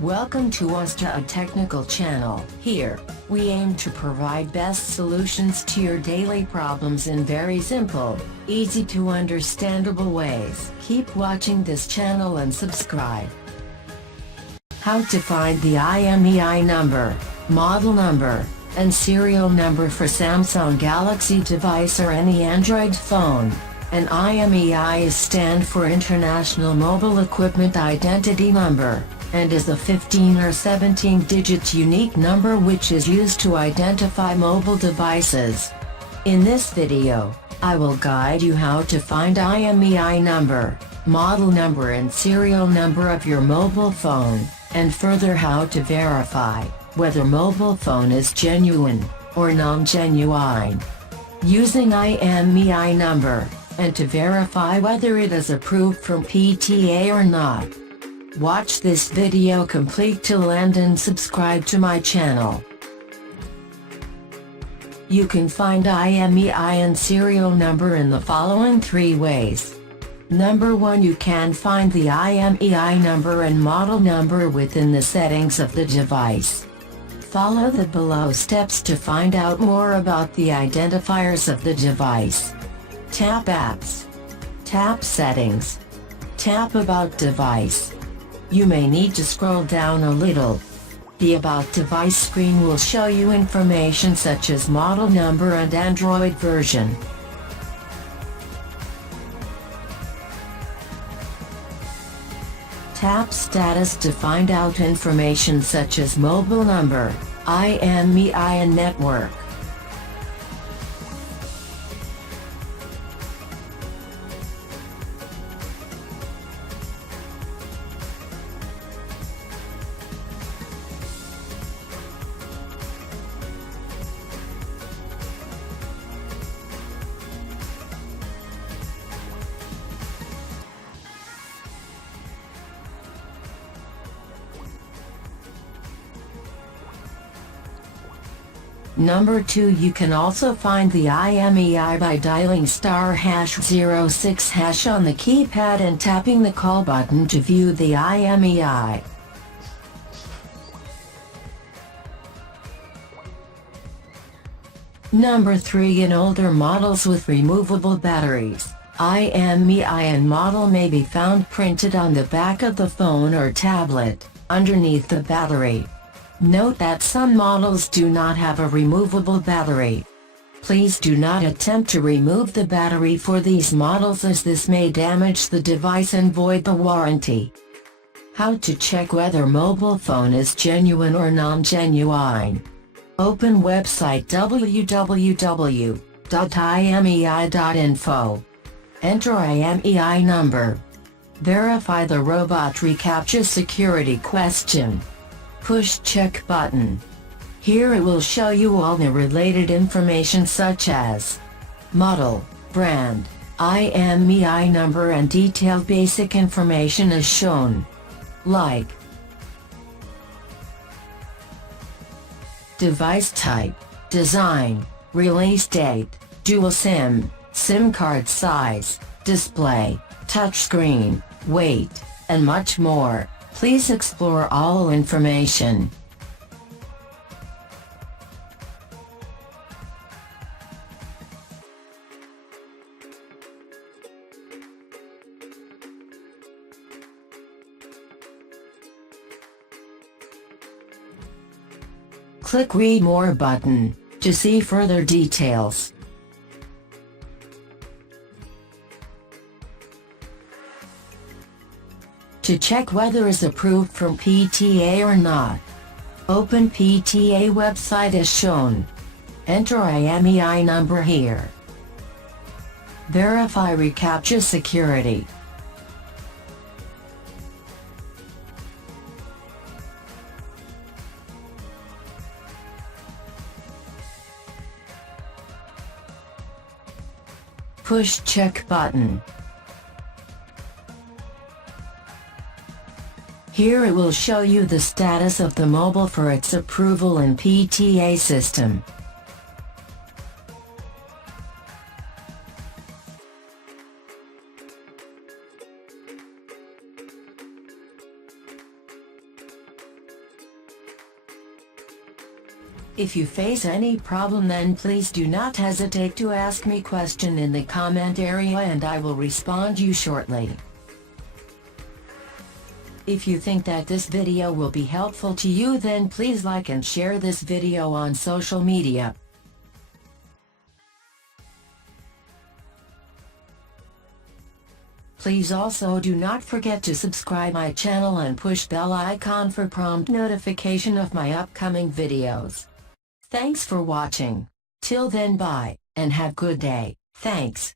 Welcome to a technical channel. Here, we aim to provide best solutions to your daily problems in very simple, easy to understandable ways. Keep watching this channel and subscribe. How to find the IMEI number, model number, and serial number for Samsung Galaxy device or any Android phone. An IMEI stands for International Mobile Equipment Identity Number, and is a 15 or 17-digit unique number which is used to identify mobile devices. In this video, I will guide you how to find IMEI number, model number and serial number of your mobile phone, and further how to verify whether mobile phone is genuine or non-genuine. Using IMEI number, and to verify whether it is approved from PTA or not. Watch this video complete till end and subscribe to my channel. You can find IMEI and serial number in the following 3 ways. Number 1, you can find the IMEI number and model number within the settings of the device. Follow the below steps to find out more about the identifiers of the device. Tap Apps. Tap Settings. Tap About Device. You may need to scroll down a little. The About Device screen will show you information such as model number and Android version. Tap Status to find out information such as mobile number, IMEI and network. Number 2, you can also find the IMEI by dialing *#06# on the keypad and tapping the call button to view the IMEI. Number 3, in older models with removable batteries, IMEI and model may be found printed on the back of the phone or tablet, underneath the battery. Note that some models do not have a removable battery. Please do not attempt to remove the battery for these models as this may damage the device and void the warranty. How to check whether mobile phone is genuine or non-genuine. Open website www.imei.info. Enter IMEI number. Verify the robot reCAPTCHA security question. Push check button. Here it will show you all the related information such as model, brand, IMEI number and detailed basic information is shown. Like device type, design, release date, dual SIM, SIM card size, display, touchscreen, weight, and much more. Please explore all information. Click Read More button to see further details. To check whether is approved from PTA or not. Open PTA website as shown. Enter IMEI number here. Verify reCAPTCHA security. Push check button. Here it will show you the status of the mobile for its approval in PTA system. If you face any problem, then please do not hesitate to ask me question in the comment area and I will respond you shortly. If you think that this video will be helpful to you, then please like and share this video on social media. Please also do not forget to subscribe my channel and push bell icon for prompt notification of my upcoming videos. Thanks for watching. Till then, bye, and have good day. Thanks.